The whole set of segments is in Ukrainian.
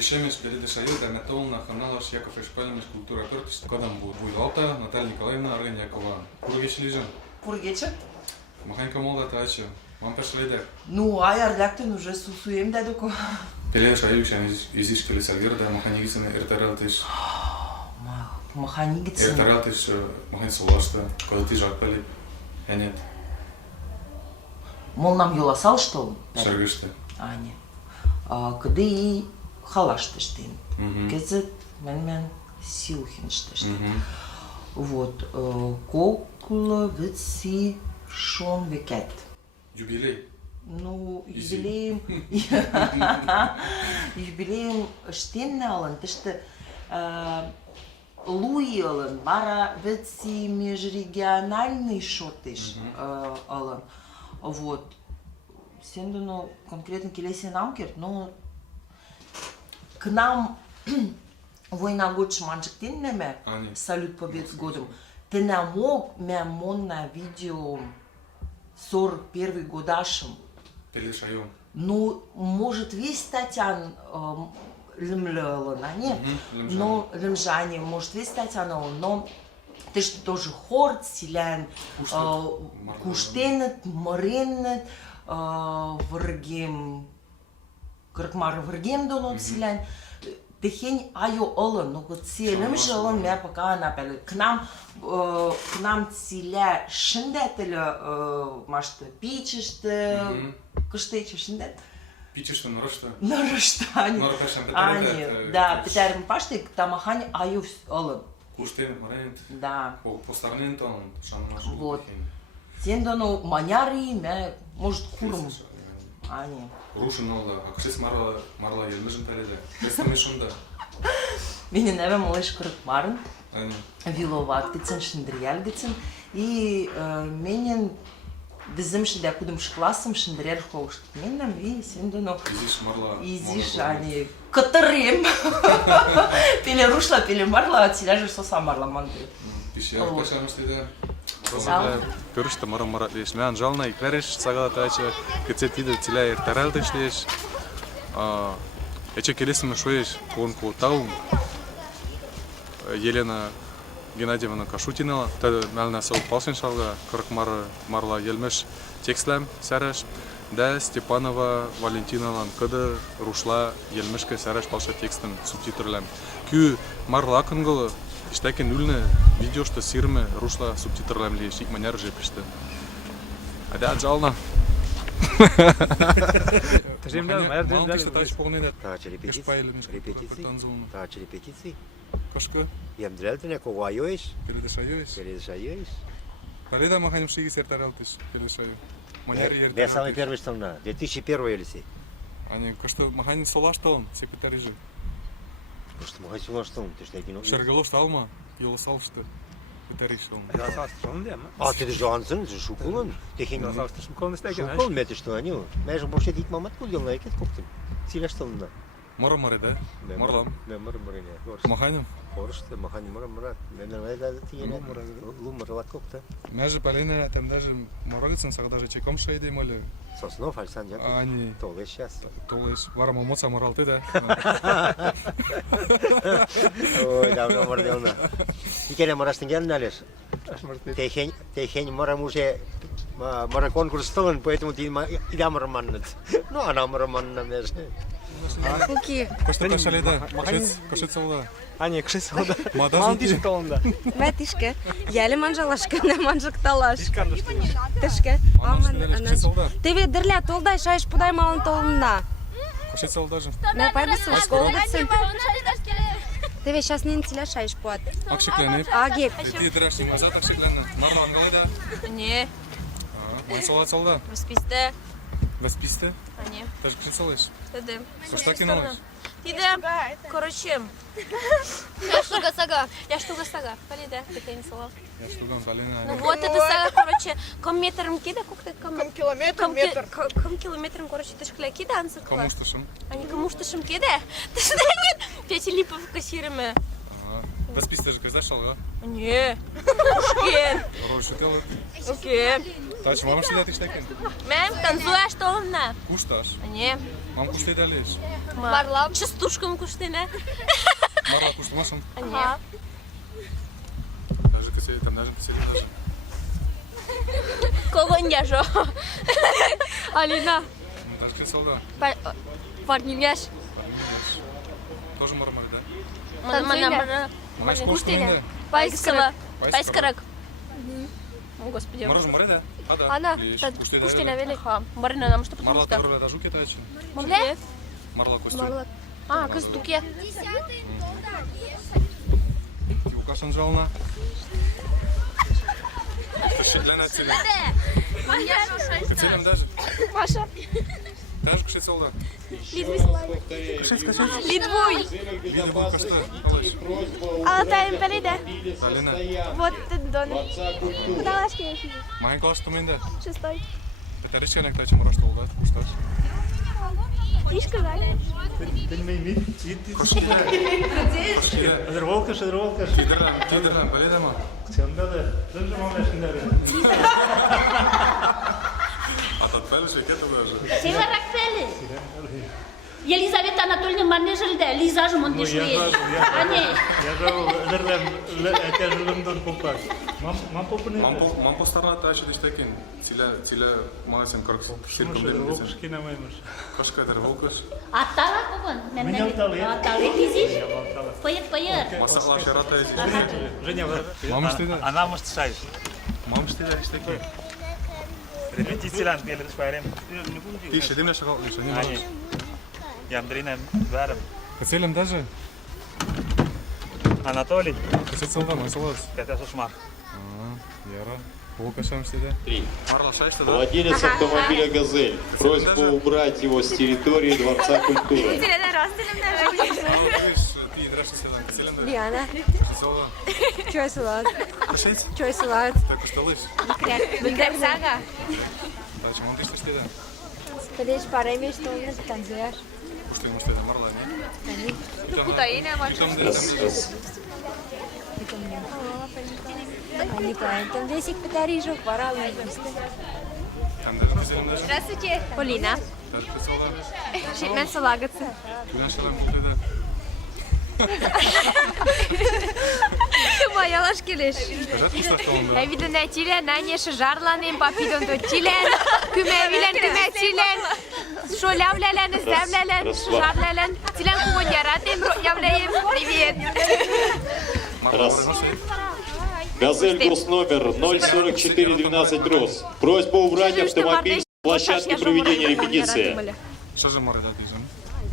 Лишемеш передышаю, да метол на ханалаш Яков Ешпалимеш культура кортис, кодам Буйлалта, Наталья Николаевна, Арген Якова. Пургеч лежим. Пургече? Маханька молда тачи. Мам першлейдер. Ну, аяр ляктен уже сусуем дедоко. Пелеш аюшен изишкели савирда, маханигисен эртаралтиш. Маханигисен. Эртаралтиш махань солашта, когда ты жакпали. Я нет. Мол нам юласал, что ли? Шаргышты. А, не. Къде и халаштештин. Кезет мен силхинштештин. Вот. Колко вид си шон векет. Юбилей. Ну, юбилеем... Юбилеем штен алын, тышты луи алын, бара вид си межрегиональный шотыш алын. Вот. Сендуно конкретно келесен амкерт, но к нам война годш манчыктен неме, салют побед годом. Ты не мог мемон на видео 41 годашем. Пелешаю. Ну, может, весь Татьян лимлёлана, не? Но лимжане, может, весь Татьяна, но ты что тоже хорт, силен, куштенет, моренет, врагем, кракмар врагем долон силен. Техень айо олен, но вот силем желон меня пока напали. К нам силя шиндетеля, машта пичеште, куштече шиндет. Пичеште нарочно. Нарочно, они. Они, да, питаем пашты, там ахани айо олен. Куштенет, моренет. Да. Поставленет он, шанмаш. Вот. Сендоно маняры, меня, может, курм. Они. Рушин олда, акшес марла елмежин пеледе. Кестамешунда. Мене неве малыш кракмарын. Ани. Виловат гицен, шиндрияль гицен. И менен визымши да кудым классом шиндрияль холшт. Менем и сендоно. Изиш марла. Изиш они. Катарем. Пеле рушла, пеле марла, а тиляжи соса марла манды. Пиши, пашамыштыда. Көрішті мұрын леш. Мен жалына иклереш сағалат айчы, күтсет иді тиля ертаралдыш леш. Эче келесімі шуеш, онку тауым. Елена Геннадьевна Кашутинала. Тәді мәліна сауып палшын шалға, қырық марла елмеш тексләм сәрәш. Да Степанова Валентиналан кыды рушла елмешке сәрәш палша текстін субтитрләм. Күй марла акынгылы. Иштекен үлні видео, что сирме рушла субтитрлам леш, ик маняр же пишті. Ада жална. Репетиции. Кашка. Емдрелтіне ковайойш. Передышаюеш. Паледа маханим шиги сертаралтыш. Передышаю. Я самый первый что на 2001 Елисей. Они кашта маханим солашталын, секретарь же. Что мы хотим что ты что кино? Шергалош талма, йолосал что. Это решил. А ты Джонсон, ты шукулан. Ты хин. Шукул мете что они. Я же больше дик мамат кудил на экет коптим. Силя что на. Мора да? Марлам. Да, мора не. Маханим. Хорште, маханим мора. Мен да тиене. Лумар копта. Между полине там даже морагцин саг даже чеком шейдем или. Соснов Александр. Они. То лишь сейчас. То лишь варма моца моралты да. Ой, давно морделна. И kiedy moraš ten налез? Техень морам уже мора конкурс столен, поэтому ты идам романнет. Ну, она романна меж. Куки. Кошта кашаледа. Кошет солда. Ане, кши солда. Мадаш толында. Мәтишке. Яле манжалашка, не манжакталаш. Тишкан Тишке. солда. Ты ведь дырля толдай, шайш подай малын толында. Кошет солда же. Мә пайдасы в школу гитсен. Ты ведь сейчас не интеля шайш пуат. Акшиклене. Аги. Ты драшни мазат акшиклене. Норма ангаледа. Не, Ман солда. расписте. Васписте. А не, Даже крицалеш. тиде. Кошта кинулеш. Тиде, короче. Я штуга сага. Полиде, ты не слова. Я что гон полине. Ну вот это сага, короче, ком метром кида, как ты ком километр. Ком километром, короче, ты шкля кида, ансакла. Кому что шим? Они кому что шим кида? Ты что нет? 5 липов кассирами. Васписте же когда шалга. Не. Ушкен. Роль шутела. Окей. Тач мама что ты штекен? Мэм, танцуешь что он на? Кушташ. Не. Мам куште далеш. Марлам. Частушкам куштене. Марла куштамашын. Ага. Даже кесели, там даже кесели даже. Колоньяжо. Алина. Даже кесел, да. Парниняш. Тоже мармак, да? Мана. Маш куштамende. Пайскала. Пайскарак. О, господи. Мороженое море, да? А, да. Она. Куштене вели. Марина нам что Марла потому табырла да жук етачын. что? Марла костюм. Марлат. А, кыз туке. Лукашын жалына. Шетлен әтсені. Кецелем даже. Маша. Даже кушет солда. Литвуй. Видно был кашта. Алыш. Алтайым пеледе. Алина. Вот ты дон. Куда лашки? Майн класс туменде. Шестой. Петерешченек тачы мураш толда. Кушташ. Ишка зали. Кошкиде. Кошкиде. Волкаш. Тидерам. Беледе ма? Атат пелеш векет угажы. Сева Рокфеллер. Елизавета Анатольевна манежelde, Лиза же монтежует. А не. Мам постарна тачы дештекен. Циле магазин 47 тумден. Кошка дер волкаш. Атала когон. Атала кизиш. Пойер. Масахла шарата ези. Мам штеде. Она может шайш. Мам штеде дештекен. Repetițiile în ele spărem. Ти ще димне шагал, ще не можеш. Я Андрей Варам. Кецелем даже. Анатолий. Кецет солда, мой солдат. Это Сушмар. Яра. Волкашем штеде. Марла шайшта, да? Владелец автомобиля «Газель». Просьба убрать его с территории Дворца культуры. Ти драши седан. Кецелем да? Диана. Солда. Чой салат? Кашец? Чой салат? Так ушталыш. Бендер сага. Тачы мон тиште штеде. Кадеш паремеш тоңыз танзияш. Уштел штеде Марла, не? Кутаина Там де. Они поэтому весик подарижу, пора Там даже кецелем даже. Здравствуйте. Полина. Даже кецелда. Шитмен салагаться. Күнәш шалам булды. Ты моя лашкелеш. Кажат кушташ талында. Видно, тилен, они шажарланем, папидон то тилен, кümevилен, kümetилен, шолявлялен, землялен, шажарлялен, тилен кугоньяратен, являем, привет. Раз. «Газель», курс номер 04412 ГРОС. Просьба убрать автомобиль с площадки проведения репетиции. Что же море да дизем?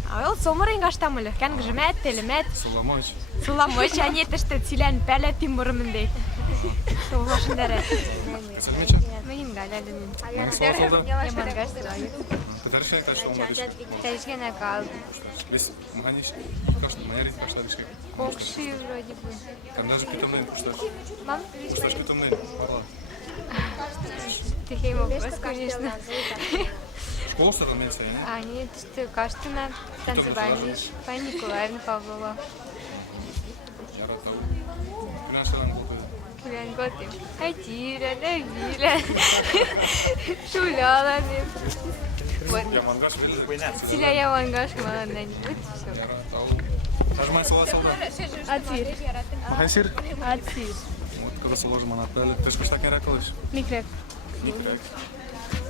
А вот соморин гаштамылы, кән гжмәт, телемәт, Суламоч. суламой, они это что тилен пәләт тимурымынды. Шулашындары. Кецелмече? Мен галәдем. Мен солда. Яман гаштамы. Петерешченек тачы олмадыш. Тәҗгәнә кал. Без механиш. Кашты майрит каштадыш. Кокши вроде бы. Там даже питомлен кушташ. Мам, Кушташ питомлен. Марла. тихий вопрос, конечно. Школа старан мен сайын. Они что, Каштина, танцевальный, Пани Николаевна Павлова. Яратам. Күнәш шалам булды. Килен готим. Айтира, Навиля, Шуляла, Ямангаш беле. Силя Явангаш, молодец. Вот все. Яратам. Нажимай салат солда. Атир. Махайсир. Атир. Вот когда сложим она пеле. Ты ж кушта кера кылыш. Микрек.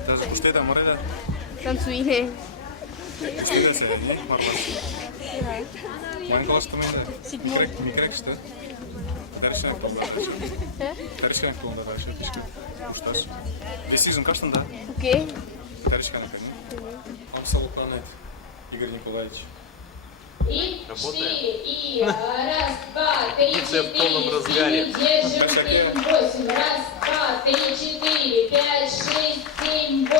Даже куштеда мореда. Танцуине. Куштеда се, не? Марла. Майн класс туменде. Микрек что? Дәршенек толда дальше. Дәршенек толда дальше. Пишки. Кушташ. Песижин каштан да? Окей. Дәршенек. Абсолют планет. Игорь Николаевич. И 4, и раз, два, три, Репетиция в полном разгаре. держим, 7, 8, раз, два, три, 4, 5, 6, 7, 8,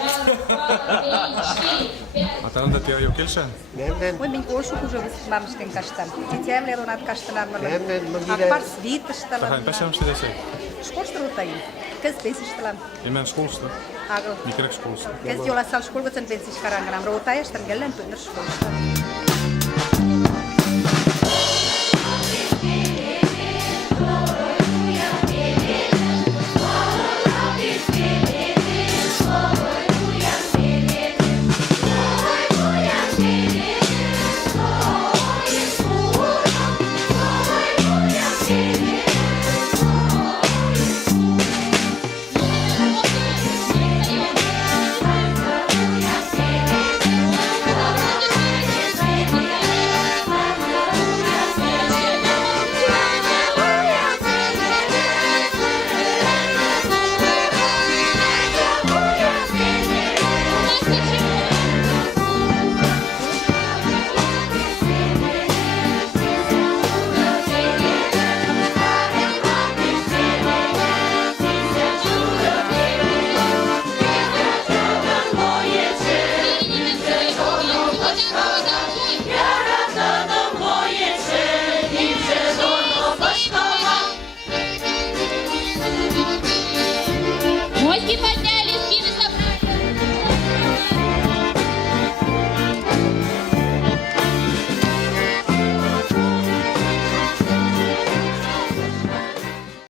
раз, два, три, 4, 5. А там да пия келшен? Ой, мен кошук уже мамштен каштан. Тетям лерунат каштанар мала. Мен Акпар свит шталам. Тахайн пешем что десе? Школштар утайын. Кыз бесиш шталам. Имен школ что? Агыл. Микрек школ что? Кыз yola sal школ гыцын бесиш каранган. Амра утайыштан геллен пөндөр школштар.